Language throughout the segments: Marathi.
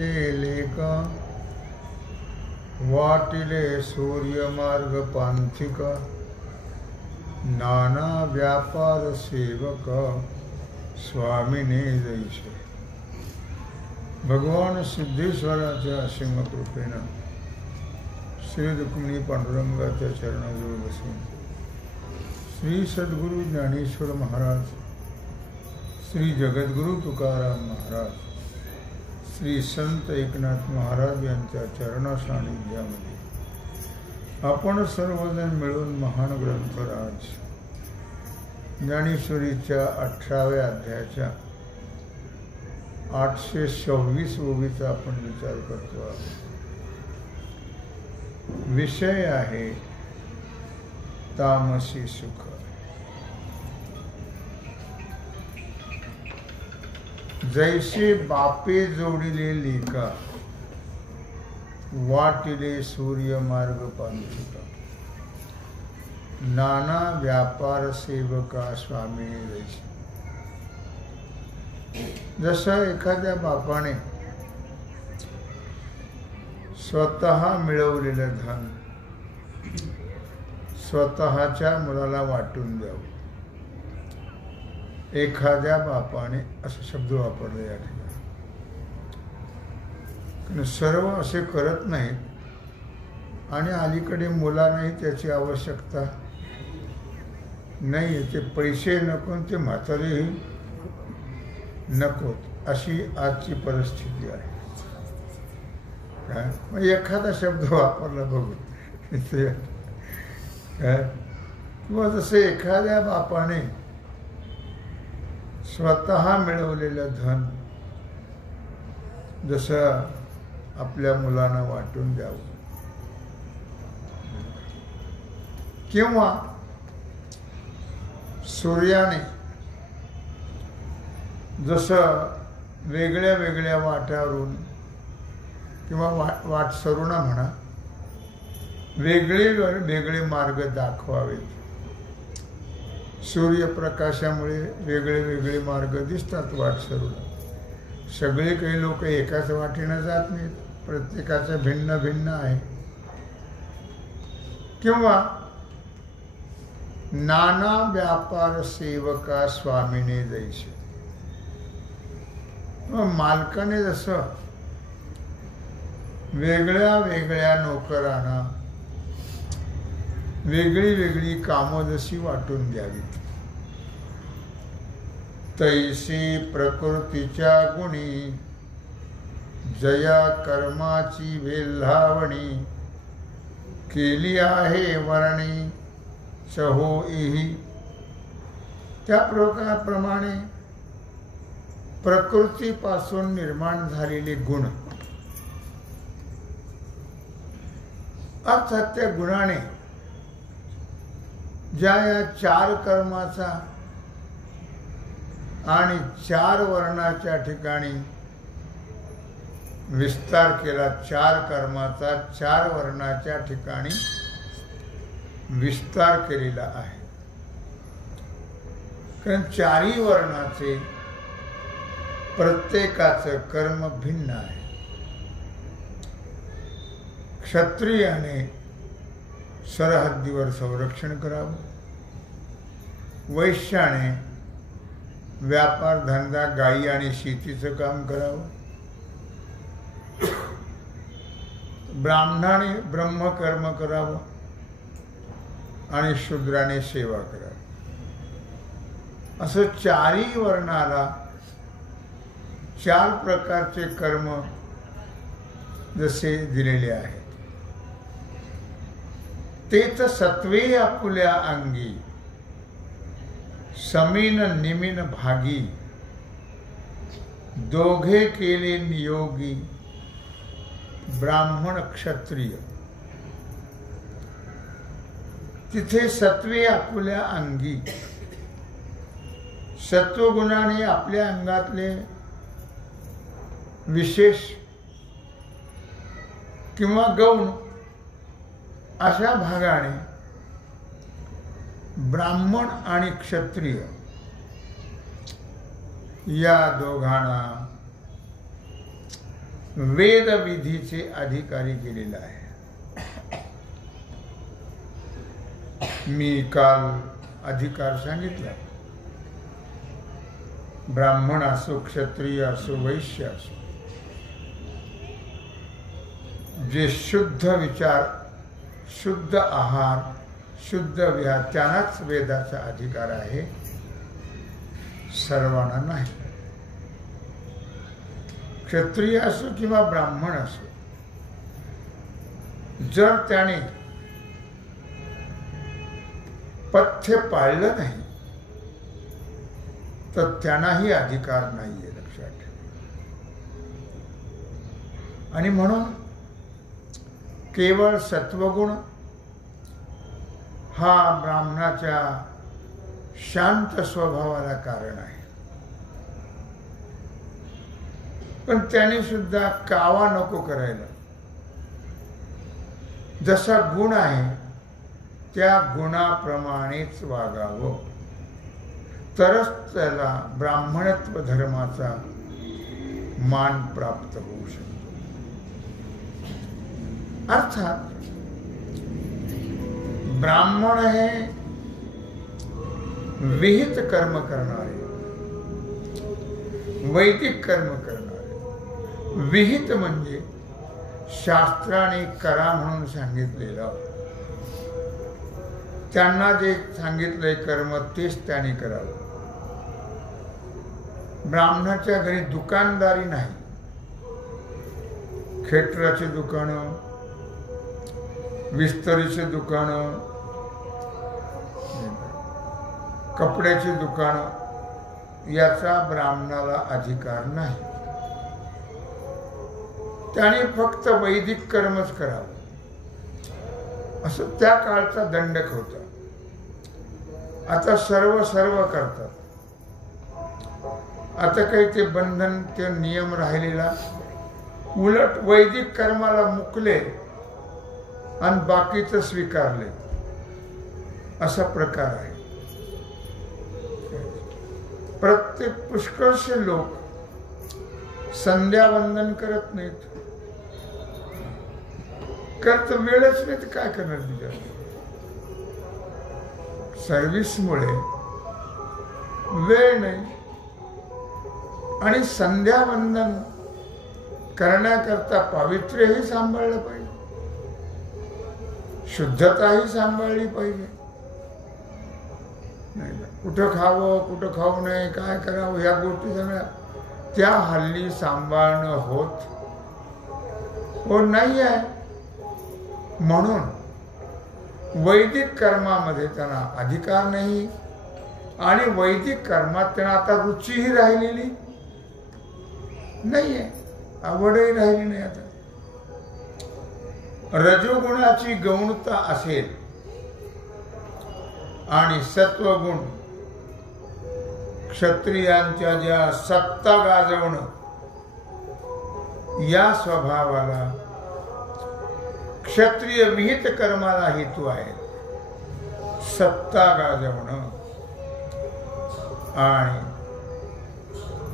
सांगितले लेख वाटिले सूर्यमार्ग पांथिक नाना व्यापार सेवक स्वामीने जैसे. भगवान सिद्धेश्वराच्या असीम कृपेनं श्री रुक्मिणी पांडुरंगाच्या चरणाजवळ बसून श्री सद्गुरु ज्ञानेश्वर महाराज, श्री जगद्गुरु तुकाराम महाराज, श्री संत एकनाथ महाराज यांच्या चरण सानिध्यामध्ये आपण सर्वजण मिळून महान ग्रंथराज ज्ञानेश्वरीच्या 18व्या अध्यायाच्या 826 ओवीचा आपण विचार करतो आहोत. विषय आहे तामसी सुख. जैसे बापे जोडिले लेका वाटिले सूर्य मार्ग पांथिका नाना व्यापार सेवका स्वामी जैसे. जसं एखाद्या बापाने स्वतः मिळवलेलं धन स्वतःच्या मुलाला वाटून द्यावं. एखाद्या बापाने असा शब्द वापरला या ठिकाणी. कारण सर्व असे करत नाहीत आणि अलीकडे मुलांनाही त्याची आवश्यकता नाही. ते पैसे नको, ते म्हातारेही नकोत, अशी आजची परिस्थिती आहे. मग एखादा शब्द वापरला बघू किंवा जसं एखाद्या बापाने स्वतः मिळवलेलं धन जसं आपल्या मुलांना वाटून द्यावं, किंवा सूर्याने जसं वेगळ्या वेगळ्या वाट्यावरून किंवा वाटसरूंना म्हणा वेगळे वेगळे मार्ग दाखवावेत. सूर्यप्रकाशामुळे वेगळे वेगळे मार्ग दिसतात वाटसरूला. सगळे काही लोक एकाच वाटेनं जात नाहीत, प्रत्येकाचं भिन्न भिन्न आहे. किंवा नाना व्यापार सेवका स्वामीने जैसे. मालकाने जसं वेगळ्या वेगळ्या नोकरांना वेगळी वेगळी कामं जशी वाटून द्यावीत, तैसी प्रकृतीच्या गुणी जया कर्माची वेल्हावणी केली आहे वर्णी चहो इही. त्या प्रकाराप्रमाणे प्रकृतीपासून निर्माण झालेले गुण अर्थात त्या गुणाने ज्या या 4 कर्माचा आणि 4 वर्णाच्या ठिकाणी विस्तार केला, 4 कर्माचा 4 वर्णाच्या ठिकाणी विस्तार केलेला आहे. कारण 4ही वर्णाचे प्रत्येकाचं कर्म भिन्न आहे. क्षत्रियाने सरहद्दीवर संरक्षण करावं, वैश्याने व्यापार धंदा गायी आणि शेतीचं काम करावं, ब्राह्मणाने ब्रह्मकर्म करावं आणि शूद्राने सेवा करावी. असं 4ही वर्णाला 4 प्रकारचे कर्म जसे दिलेले आहेत. तेच सत्वे आपुल्या अंगी समीन निमीन भागी दोघे केले नियोगी ब्राह्मण क्षत्रिय. तिथे सत्वे आपुल्या अंगी, सत्वगुणाने आपल्या अंगातले विशेष किंवा गौण अशा भागाने ब्राह्मण आणि क्षत्रिय या दोघांना वेदविधीचे अधिकारी केलेला आहे. मी काल अधिकार सांगितला. ब्राह्मण असो, क्षत्रिय असो, वैश्य असो, जे शुद्ध विचार, शुद्ध आहार, शुद्ध विहार, त्यांनाच वेदाचा अधिकार आहे, सर्वांना नाही. क्षत्रिय असो किंवा ब्राह्मण असो, जर त्याने पथ्य पाळलं नाही तर त्यांनाही अधिकार नाहीये, लक्षात ठेवा. आणि म्हणून केवळ सत्वगुण हा ब्राह्मणाच्या शांत स्वभावाला कारण आहे. पण त्याने सुद्धा कावा नको करायला. जसा गुण आहे त्या गुणाप्रमाणेच वागावं, तरच त्याला ब्राह्मणत्व धर्माचा मान प्राप्त होऊ शकतो. अर्थात ब्राह्मण हे विहित कर्म करणारे, वैदिक कर्म करणारे. विहित म्हणजे शास्त्राने करा म्हणून सांगितलेलं, त्यांना जे सांगितलंय कर्म तेच त्याने करावं. ब्राह्मणाच्या घरी दुकानदारी नाही. खेटराचे दुकानं, विस्तरीचे दुकानं, कपड्याची दुकानं, याचा ब्राह्मणाला अधिकार नाही. त्याने फक्त वैदिक कर्मच करावं, असं त्या काळचा दंडक होता. आता सर्व करतात. आता काही ते बंधन, ते नियम राहिलेला, उलट वैदिक कर्माला मुकले आणि बाकीचं स्वीकारले, असा प्रकार आहे. प्रत्येक पुष्कळशे लोक संध्यावंदन करत नाहीत. करत वेळच नाही तर काय करणार तुझ्या. सर्व्हिसमुळे वेळ नाही. आणि संध्यावंदन करण्याकरता पावित्र्यही सांभाळलं पाहिजे, शुद्धताही सांभाळली पाहिजे. नाही कुठं खावं, कुठं खाऊ नये, काय करावं, या गोष्टी सगळ्या त्या हल्ली सांभाळणं होत नाही आहे. म्हणून वैदिक कर्मामध्ये त्यांना अधिकार नाही. आणि वैदिक कर्मात त्यांना आता रुचीही राहिलेली नाहीये, आवडही राहिली नाही. आता रजोगुणाची गौणता असेल आणि सत्वगुण, क्षत्रियांच्या ज्या सत्ता गाजवणं या स्वभावाला, क्षत्रिय विहित कर्माला हेतू आहे. सत्ता गाजवणं आणि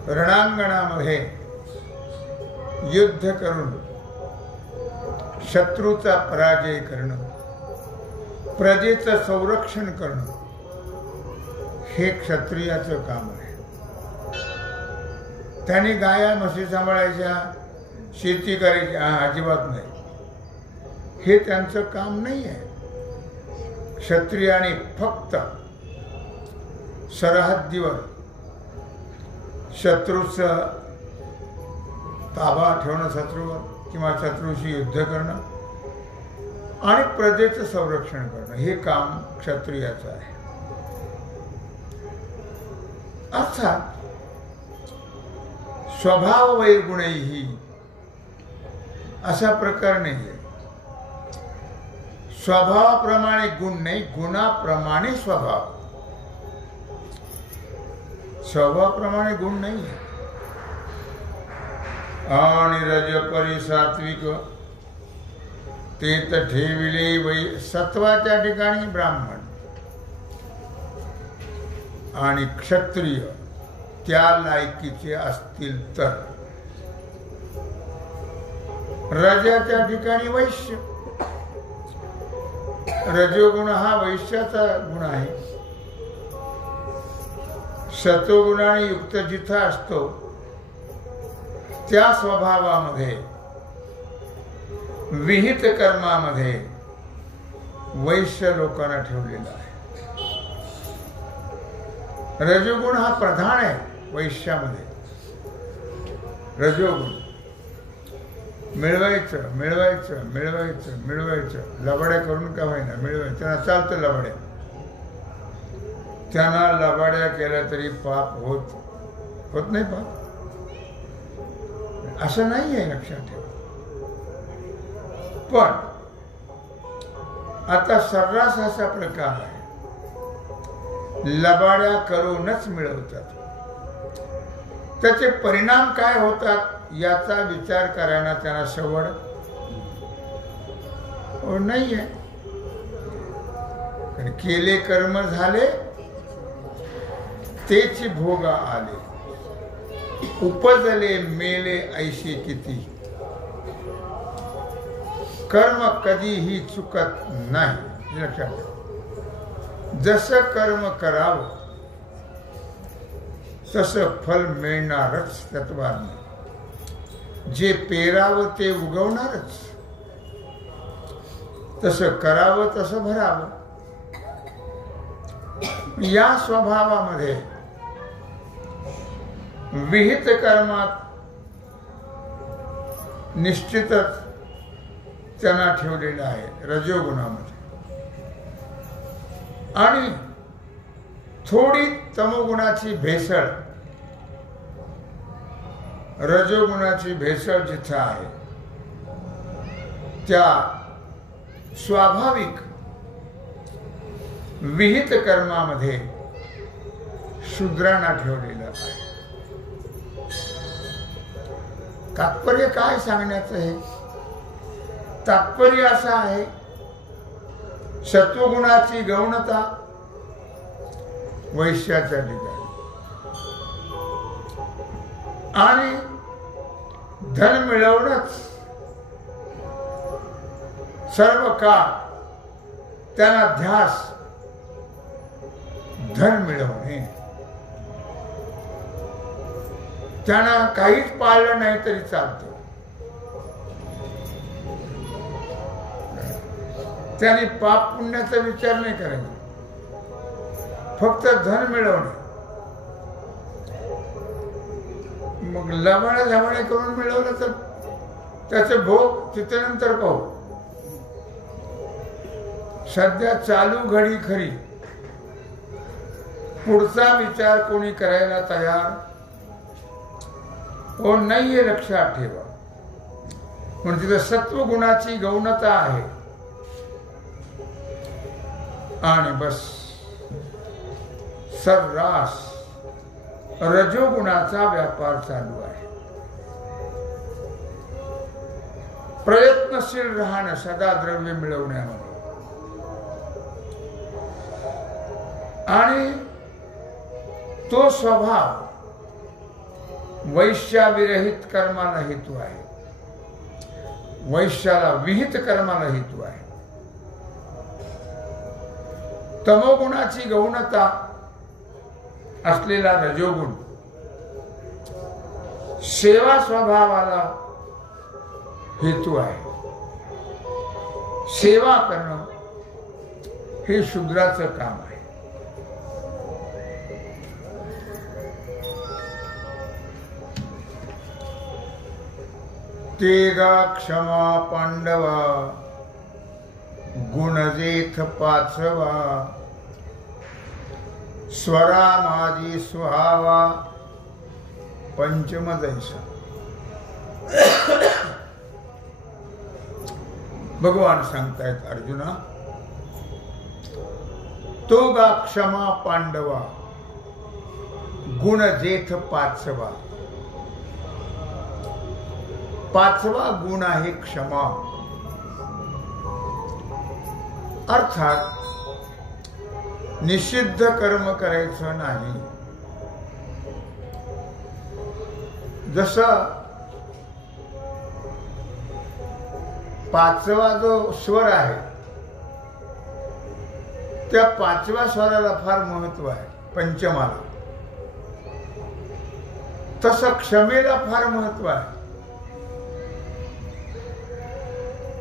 रणांगणामध्ये युद्ध करून शत्रूचा पराजय करणं, प्रजेचं संरक्षण करणं, हे क्षत्रियाचं काम आहे. त्याने गाया म्हशी सांभाळायच्या, शेती करायची अजिबात नाही. हे त्यांचं काम नाही आहे. क्षत्रियाने फक्त सरहद्दीवर शत्रूचं ताबा ठेवणं, शत्रूवर किंवा शत्रूशी युद्ध करणं आणि प्रजेचं संरक्षण करणं, हे काम क्षत्रियाचं आहे. अर्थात स्वभाव वैगुणैही असा प्रकार नाही आहे. स्वभावाप्रमाणे गुण नाही, गुणाप्रमाणे स्वभाव. स्वभावाप्रमाणे गुण नाही. आणि रजपरी सात्विक ते तर ठेविले वै सत्वाच्या ठिकाणी ब्राह्मण आणि क्षत्रिय त्या लायकीचे असतील तर रजाच्या ठिकाणी वैश्य. रजोगुण हा वैश्याचा गुण आहे. सत्वगुणाने युक्त जिथं असतो त्या स्वभावामध्ये विहित कर्मामध्ये वैश्य लोकांना ठेवलेला आहे. रजोगुण हा प्रधान आहे वैश्यामध्ये. रजोगुण मिळवायचं मिळवायचं मिळवायचं मिळवायचं, लबाड्या करून का होईना मिळवायचं. त्यांना चालतं लबाड्या, त्यांना लबाड्या केल्या तरी पाप होत नाही. पाप असं नाही आहे, लक्षात ठेवा. पण आता सर्रास असा प्रकार आहे, लबाड्या करूनच मिळवतात. त्याचे परिणाम काय होतात याचा विचार करायला त्यांना सवड नाहीये. केले कर्म झाले तेच भोग आले, उपजले मेले ऐशी किती. कर्म कधीही चुकत नाही, लक्षात ठेवा. जसं कर्म करावं तसं फल मिळणारच तत्वाने. जे पेरावं ते उगवणारच, तसं करावं तसं भरावं. या स्वभावामध्ये विहित कर्मात निश्चितच त्यांना ठेवलेलं आहे रजोगुणामध्ये. आणि थोडी तमोगुणाची भेसळ, रजोगुणाची भेसळ जिथं आहे त्या स्वाभाविक विहित कर्मामध्ये शूद्रांना ठेवलेलं आहे. तात्पर्य काय सांगण्याचं आहे? तात्पर्य असं आहे, सत्वगुणाची गौणता वैश्याच्या ठिकाणी आणि धन मिळवणंच सर्व काळ त्यांना ध्यास धन मिळवणे. त्यांना काहीच पाळलं नाही तरी चालतं. त्याने पाप पुण्याचा विचार नाही करायचा, फक्त धन मिळवणे. मग लबाड्या झबाड्या करून मिळवलं तर त्याचे भोग तिथे नंतर पाहू. सध्या चालू घडी खरी, पुढचा विचार कोणी करायला तयार कोण नाहीये, लक्षात ठेवा. म्हणून तिथे सत्वगुणाची गौणता आहे आणि बस सर्रास रजोगुणाचा व्यापार चालू आहे. प्रयत्नशील राहणं सदा द्रव्य मिळवण्यामध्ये आणि तो स्वभाव वैश्याविरहित कर्माला हेतू आहे, वैश्याला विहित कर्माला हेतू आहे. तमोगुणाची गौणता असलेला रजोगुण सेवा स्वभावाला हेतू आहे. सेवा करणं हे शूद्राचं काम आहे. तेगा क्षमा पांडवा गुणजेथ पाचवा स्वरामादी सुहावा पंचम दैसा. भगवान सांगतायत अर्जुना, तो गा क्षमा पांडवा गुणजेथ पाचवा. पाचवा गुण आहे क्षमा. अर्थात निषिद्ध कर्म करायचं नाही. जसं पाचवा जो स्वर आहे त्या पाचव्या स्वराला फार महत्व आहे, पंचमाला. तसं क्षमेला फार महत्व आहे.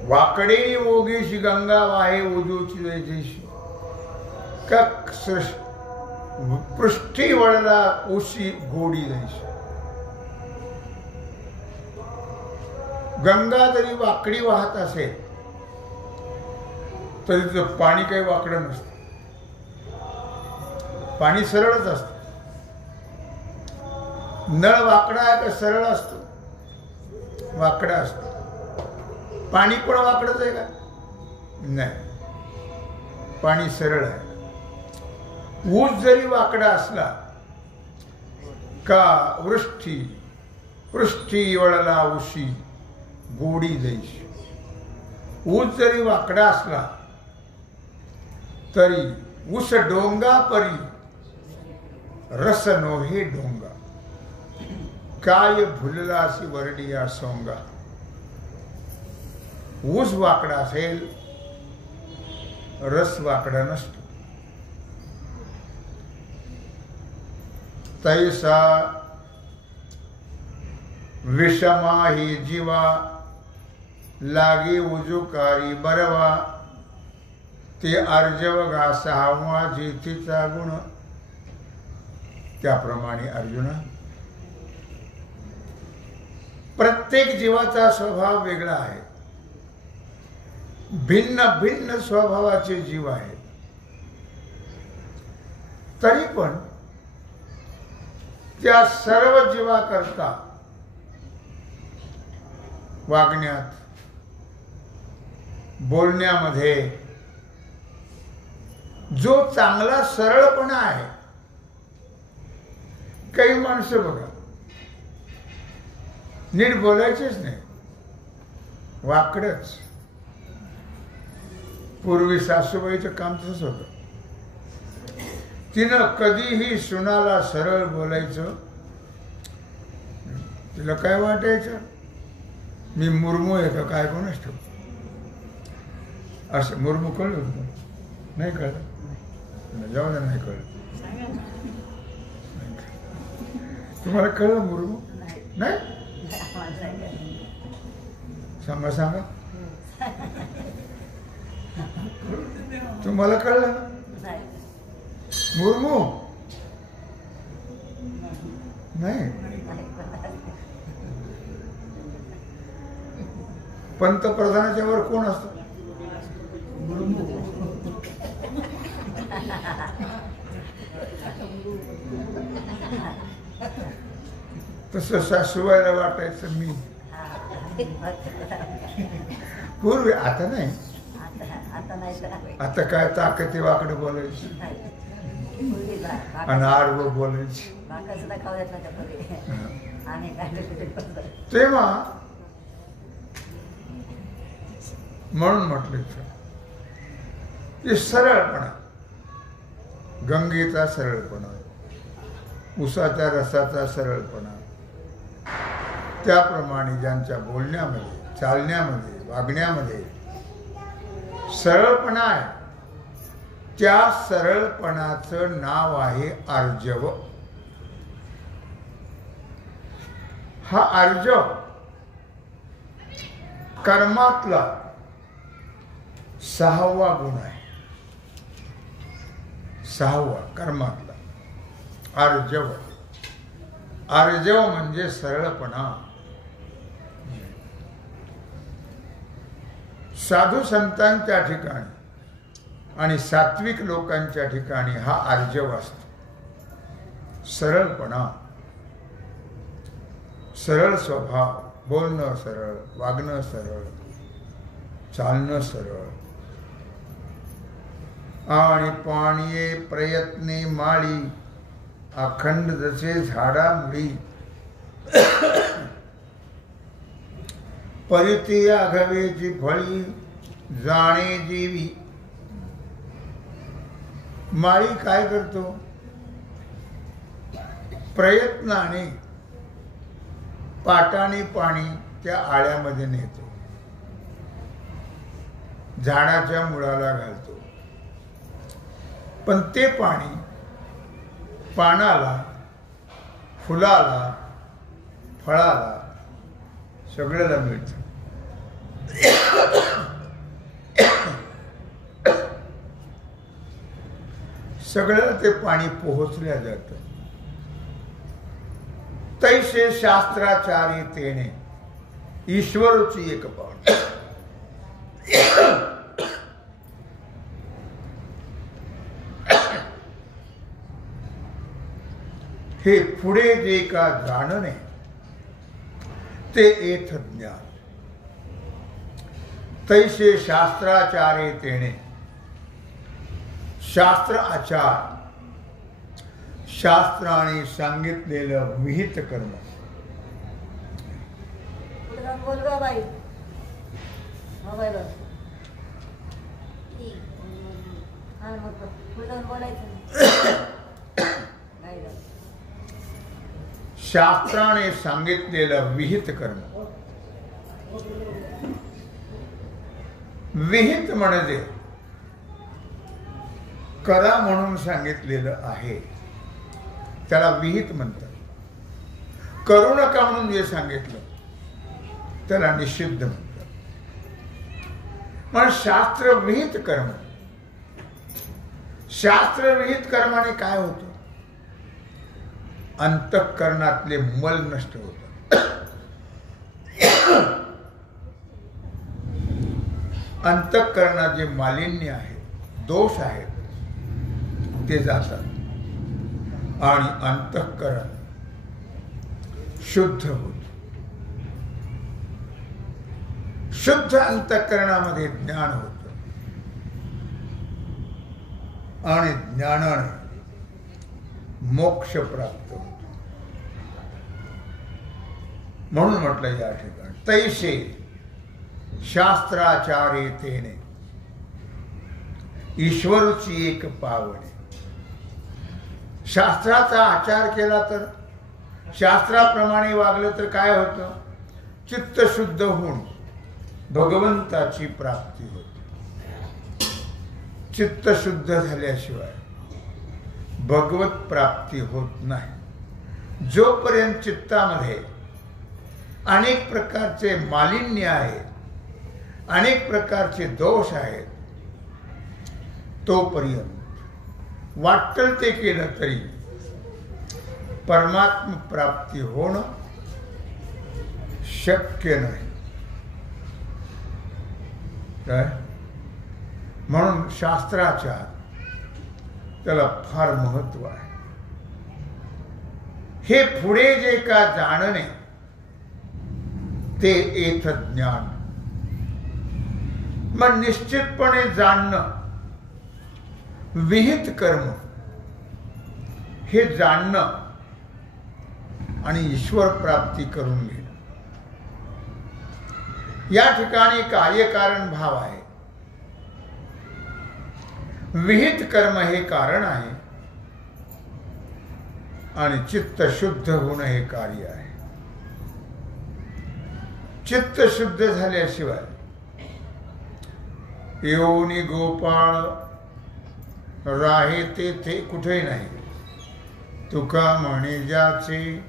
वाकडे ओगीशी गंगा वाहे उजूची जैशी, का पृष्ठी वळला उशी गोडी जैशी. गंगा जरी वाकडी वाहत असेल तरी तिचं पाणी काही वाकडं नसतं, पाणी सरळच असतं. नळ वाकडा आहे का सरळ असतो? वाकडा असतो. पाणी पण वाकडच आहे का? नाही, पाणी सरळ आहे. ऊस जरी वाकडा असला का वृष्टी पृष्ठी वळला उशी गोडी जैशी. ऊस जरी वाकडा असला तरी ऊस डोंगा परी रस नोहे डोंगा, काय भुलला अशी वरडी या सोंगा. ऊस वाकडा असेल, रस वाकडा नसतो. तैसा विषमा ही जीवा लागे उजुकारी बरवा, ते अर्जव घासावा जेथीचा गुण. त्याप्रमाणे अर्जुना, प्रत्येक जीवाचा स्वभाव वेगळा आहे. भिन्न भिन्न स्वभावाचे जीव आहेत. तरी पण त्या सर्व जीवाकरता वागण्यात, बोलण्यामध्ये जो चांगला सरळपणा आहे. काही माणसं बघा नीट बोलायचेच नाही, वाकडच. पूर्वी सासूबाईचं काम तसंच होतं. तिनं कधीही सुनाला सरळ बोलायचं. तिला काय वाटायचं, मी मुर्मू आहे का काय कोणाच ठेव. असं मुर्मू कळलं होतं? नाही कळलं? जाऊ दे, नाही कळलं. तुम्हाला कळलं मुर्मू? नाही? सांगा सांगा, तुम्हाला कळलं ना मुर्मू? नाही. पंतप्रधानाच्या वर कोण असतं? तसं सासूबाईला वाटायचं मी. पूर्वी, आता नाही. आता काय ताकद वाकडं बोलायची आणि आडवं बोलायची. तेव्हा म्हणून म्हटलं सरळपणा, गंगेचा सरळपणा, उसाच्या रसाचा सरळपणा. त्याप्रमाणे ज्यांच्या बोलण्यामध्ये, चालण्यामध्ये, वागण्यामध्ये सरळपणा आहे, त्या सरळपणाचं नाव आहे आर्जव. हा आर्जव कर्मातला 6वा गुण आहे. 6वा कर्मातला आर्जव. आर्जव म्हणजे सरळपणा. साधू संतांच्या ठिकाणी आणि सात्विक लोकांच्या ठिकाणी हा आर्जव असतो. सरळपणा, सरळ स्वभाव, बोलणं सरळ, वागणं सरळ, चालणं सरळ. आणि पाणीये प्रयत्ने माळी, अखंड जसे झाडा मुळी. परिती आघवेची फळी, जाणे जीवी. माळी काय करतो? प्रयत्नाने पाटाने पाणी त्या आळ्यामध्ये नेतो. झाडाच्या मुळाला घालतो. पण ते पाणी पानाला, फुलाला, फळाला सगळ्याला मिळतं. सगळ्याला ते पाणी पोहोचल्या जातं. तैसे शास्त्राचारी तेने ईश्वरची एक पावणे. हे पुढे जे का जाणणे ते एथ ज्ञान. तैसे शास्त्राचारे तेने, शास्त्र आचार, शास्त्राने सांगितलेलं विहित कर्म. शास्त्राने सांगितलेलं विहित कर्म. विहित म्हणजे करा म्हणून सांगितलेलं आहे त्याला विहित म्हणतात. करू नका म्हणून जे सांगितलं त्याला निषिद्ध म्हणतात. पण शास्त्र विहित कर्म, शास्त्र विहित कर्माने काय होतं? अंतःकरणातले मल नष्ट होतात. अंतःकरणात जे मालिन्य आहे, दोष आहेत ते जातात आणि अंतःकरण शुद्ध होत. शुद्ध अंतःकरणामध्ये ज्ञान होत आणि ज्ञानाने मोक्ष प्राप्त होतो. म्हणून म्हटलं या ठिकाणी तैसे शास्त्राचारे तेने ईश्वरची एक पावणे. शास्त्राचा आचार केला तर, शास्त्राप्रमाणे वागलं तर काय होतं? चित्त शुद्ध होऊन भगवंताची प्राप्ती होते. चित्त शुद्ध झाल्याशिवाय भगवत प्राप्ती होत नाही. जोपर्यंत चित्तामध्ये अनेक प्रकारचे मालिन्य आहेत, अनेक प्रकारचे दोष आहेत, तोपर्यंत वाटतं ते केलं तरी परमात्म प्राप्ती होणं शक्य नाही. काय? म्हणून शास्त्राचार त्याला फार महत्व आहे. हे पुढे जे का जाणणे ते एथ ज्ञान. मग निश्चितपणे जाणणं, विहित कर्म हे जाणणं आणि ईश्वर प्राप्ती करून घेणं. या ठिकाणी कार्यकारण भाव आहे. विहित कर्म हे कारण आहे आणि चित्त शुद्ध होणं हे कार्य आहे. चित्त शुद्ध झाल्याशिवाय योनी गोपाळ राहे तेथे कुठे नाही. तुका म्हणे ज्याचे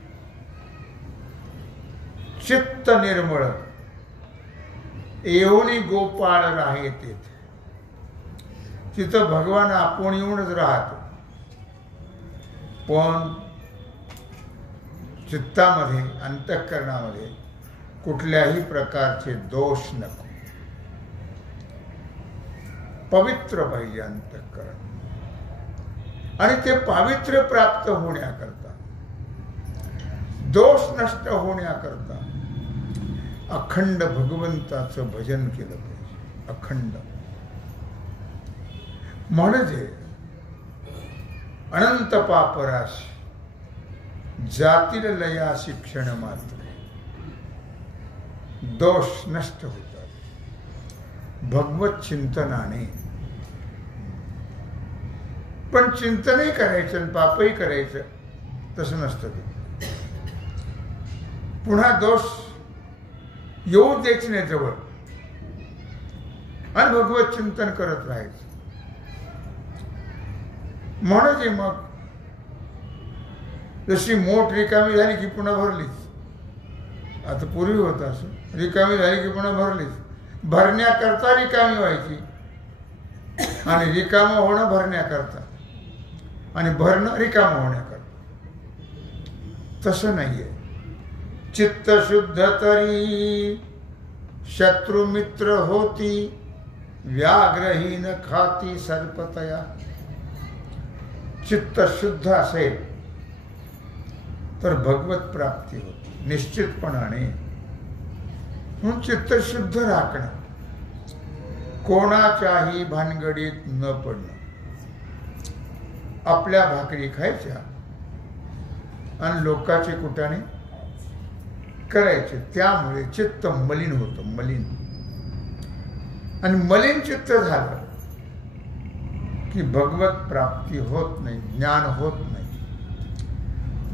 चित्त निर्मळ योनी गोपाळ राहे तेथे. तिथं भगवान आपण येऊनच राहतो. पण चित्तामध्ये, अंतःकरणामध्ये कुठल्याही प्रकारचे दोष नको. पवित्र पाहिजे अंतःकरण. आणि ते पावित्र्य प्राप्त होण्याकरता, दोष नष्ट होण्याकरता अखंड भगवंताचं भजन केलं पाहिजे. अखंड म्हणजे अनंत पापराशी जातील लया शिक्षण मात्र. दोष नष्ट होतात भगवत चिंतनाने. पण चिंतनही करायचं आणि पापही करायचं तसं नसतं ते. पुन्हा दोष येऊ द्यायचे नाही जवळ. आणि भगवत चिंतन करत राहायचं. म्हणजे मग जशी मोठ रिकामी झाली की पुन्हा भरलीच. आता पूर्वी होत असं, रिकामी झाली की पुन्हा भरलीच. भरण्याकरता रिकामी व्हायची आणि रिकामं होणं भरण्याकरता आणि भरणं रिकामं होण्याकरता. तसं नाहीये. चित्त शुद्ध तरी शत्रु मित्र होती, व्याघ्रहीन खाती सर्पतया. चित्त शुद्ध असेल तर भगवत प्राप्ती होती निश्चितपणाने. म्हणून चित्त शुद्ध राखणं, कोणाच्याही भानगडीत न पडणं. आपल्या भाकरी खायच्या आणि लोकांचे कुटाणे करायचे, त्यामुळे चित्त मलिन होतं. मलिन आणि मलिन चित्त झालं की भगवत प्राप्ती होत नाही, ज्ञान होत नाही.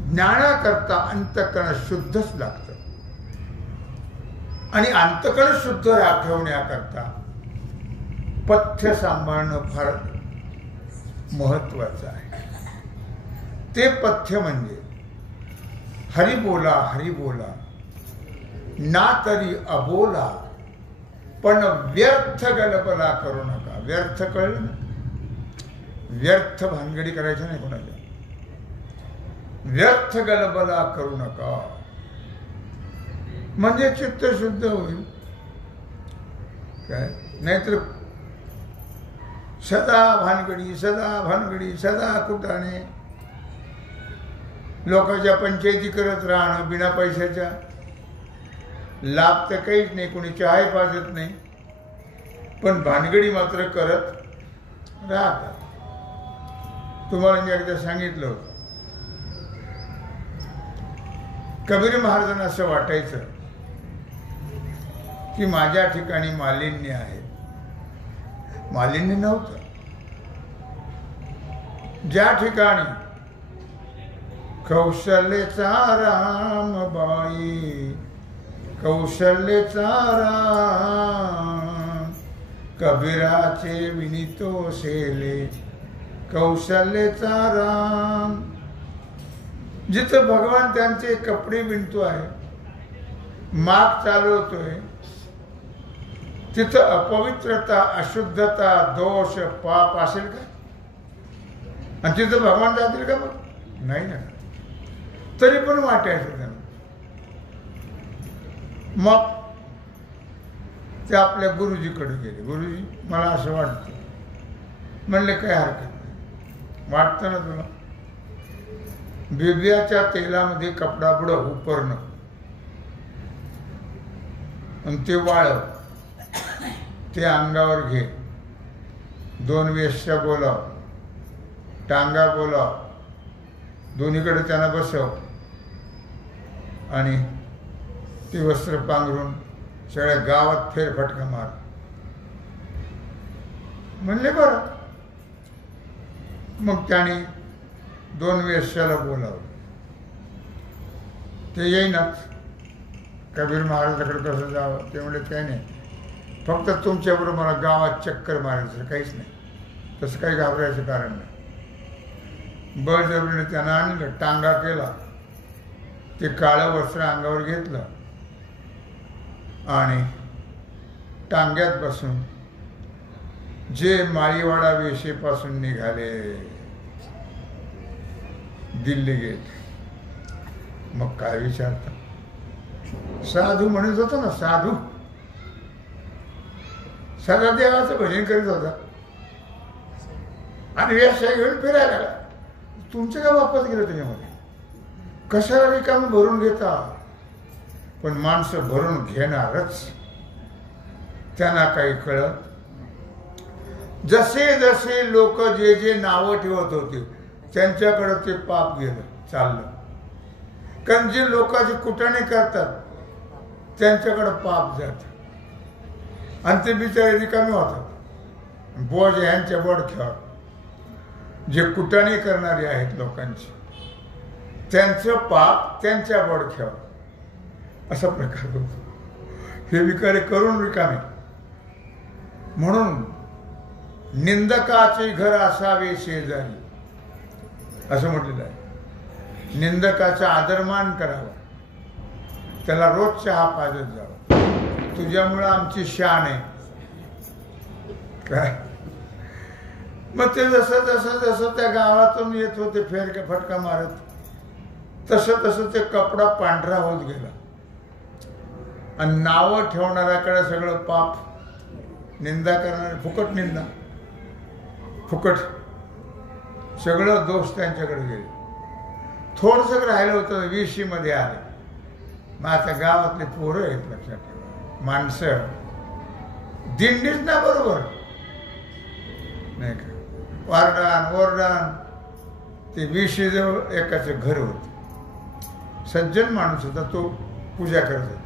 ज्ञानाकरता अंतःकरण शुद्धच लागतं आणि अंतःकरण शुद्ध ठेवण्याकरता पथ्य सांभाळणं फार महत्वाचं आहे. ते पथ्य म्हणजे हरी बोला, हरी बोला, ना तरी अबोला, पण व्यर्थ गलबला करू नका. व्यर्थ कळलं ना, व्यर्थ भानगडी करायची नाही कोणाला. व्यर्थ गलबला करू नका म्हणजे चित्त शुद्ध होईल. काय नाहीतर सदा भानगडी, सदा भानगडी, सदा कुटाणे, लोकांच्या पंचायती करत राहणं बिना पैशाच्या. लाभ तर काहीच नाही, कोणी चहाही पाजत नाही, पण भानगडी मात्र करत राहतात. तुम्हाला मी एकदा सांगितलं होतं, कबीर महाराजांना असं वाटायचं की माझ्या ठिकाणी मालिन्य आहे. मालिन्य नव्हतं. ज्या ठिकाणी कौशल्यचा रामबाई, कौशल्यचा राम, कबीराचे विनितो सेले, कौशल्यचा राम. जिथं भगवान त्यांचे कपडे विणतो आहे, माग चालवतोय, तिथं अपवित्रता, अशुद्धता, दोष, पाप असेल का? आणि तिथं भगवान जातील का? मग नाही ना. तरी पण वाटायचं त्यांना. मग ते आपल्या गुरुजीकडे गेले. गुरुजी मला असं वाटतं. म्हणले काय हरकत नाही, वाटतं ना तुला? बिब्याच्या तेलामध्ये कपडा बुडव उपरणं आणि ते वाळव, ते अंगावर घे, 2 वेश्या बोलाव, टांगा बोलाव, दोन्हीकडे त्यांना बसव आणि ते वस्त्र पांघरून सगळ्या गावात फेरफटका मार. म्हणले बरं. मग त्याने 2 वेश्याला बोलावलं. ते येईनाच. कबीर महाराजाकडे कसं जावं? ते म्हणले काय नाही, फक्त तुमच्याबरोबर मला गावात चक्कर मारायचं, काहीच नाही. तसं काही घाबरायचं कारण नाही. बळजबरीने त्यानं आणलं, टांगा केला, ते काळं वस्त्र अंगावर घेतलं आणि टांग्यात बसून जे माळीवाडा वेशीपासून निघाले दिल्ली गेट. मग काय विचारता? साधू म्हणत होता ना, साधू सदा देवाचं भजन करीत होता आणि व्यवसाय घेऊन फिरायला लागला. तुमचं काय वापस गेलं त्याच्यामध्ये? कशाला रिकामं भरून घेता? पण माणसं भरून घेणारच. त्यांना काही कळत. जसे जसे लोक जे जे नावं ठेवत होते त्यांच्याकडे ते पाप गेलं, चाललं. कारण जे लोकांची कुटाणे करतात त्यांच्याकडे पाप जात आणि ते बिचारे रिकामे होतात. बोज यांच्या बोडख्यावर जे कुटाणे करणारे आहेत लोकांची, त्यांचं पाप त्यांच्या बोडख्यावर, असा प्रकार होतो. हे विकारे करून रिकामे म्हणून निंदकाचे घर असावे शेजारी असं म्हटलेलं आहे. निंदकाचा आदरमान करावा, त्याला रोज चहा पाजत जावं. तुझ्यामुळं आमची शान आहे काय. मग ते जसं जसं जसं त्या गावातून येत होते फेरका फटका मारत, तसं तसं ते कपडा पांढरा होत गेला. आणि नावं ठेवणाऱ्याकडे सगळं पाप, निंदा करणारे फुकट निंदा, फुकट सगळं दोष त्यांच्याकडे गेले. थोडंसं राहिलं होतं 20 मध्ये आले. मग आता गावातले पोरं आहेत, लक्षात ठेवा, माणसं दिंडीच ना बरोबर नाही का, वारडान ओरडान. ते 20 जवळ एकाचं घर होतं, सज्जन माणूस होता, तो पूजा करत होता.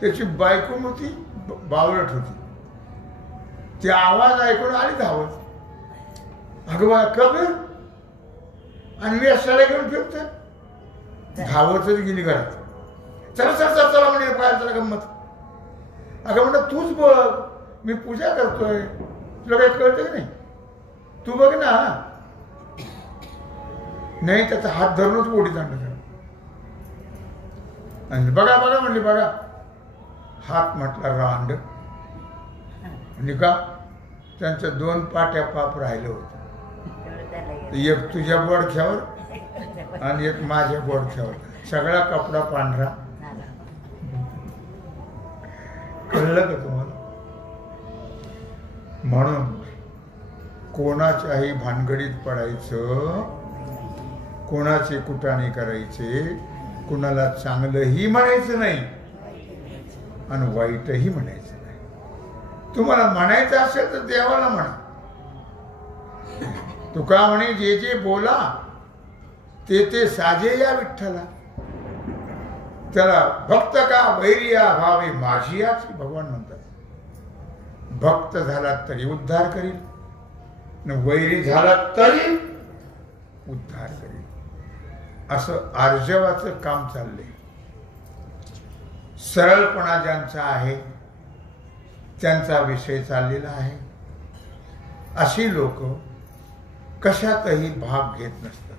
त्याची बायको होती बावळट होती. ती आवाज ऐकून आली धावत, अगं बा कबीर, आणि वेशाला घेऊन फिरतोय. धावतच गेली घरात. चला चला चला चला म्हणे, बाहेर चला गंमत. अगं म्हणलं तूच बघ, मी पूजा करतोय, तुला काही कळतं की नाही, तू बघ ना. नाही त्याचा हात धरूनच ओढीत आणलं. आणि बघा बघा म्हणली, बघा. हात म्हटला रांड. म्हणजे का, त्यांच्या 2 पाट्या पाप राहिलं होतं. एक तुझ्या बोडख्यावर आणि एक माझ्या बोडख्यावर, सगळा कपडा पांढरा. कळलं का तुम्हाला. म्हणून कोणाच्याही भानगडीत पडायचं, कोणाचे कुटाणे करायचे, कुणाला चांगलंही म्हणायचं नाही आणि वाईटही म्हणायचं नाही. तुम्हाला म्हणायचं असेल तर देवाला म्हणा. तुका म्हणे, जे जे बोला ते ते साजे या विठ्ठला. त्याला भक्त का वैरिया भावे माझियाची, भगवान म्हणतात. भक्त झाला तरी उद्धार करील, वैरी झाला तरी उद्धार करील. असं आर्जवाचं काम चाललंय. सरळपणा ज्यांचा आहे त्यांचा विषय चाललेला आहे. अशी लोक कशातही भाग घेत नसतात,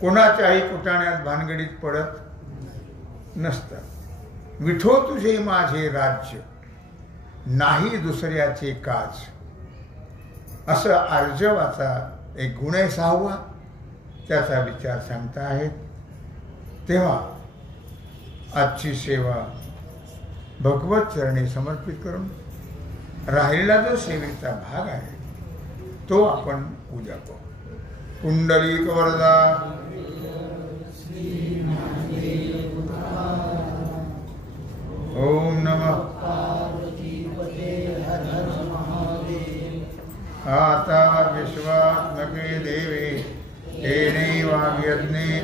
कोणाच्याही कुटाण्यात भानगडीत पडत नसतात. विठो तुझे माझे राज्य, नाही दुसऱ्याचे काज. असं आर्जवाचा एक गुण आहे 6वा. त्याचा विचार सांगता आहेत. तेव्हा आजची सेवा भगवत चरणी समर्पित करून राहिलेला जो सेवेचा भाग आहे तो आपण उद्या पाहू. पुंडलिक वरदा. ओम नमः. आता विश्वात्मके देवे तेनैवाव्यज्ञे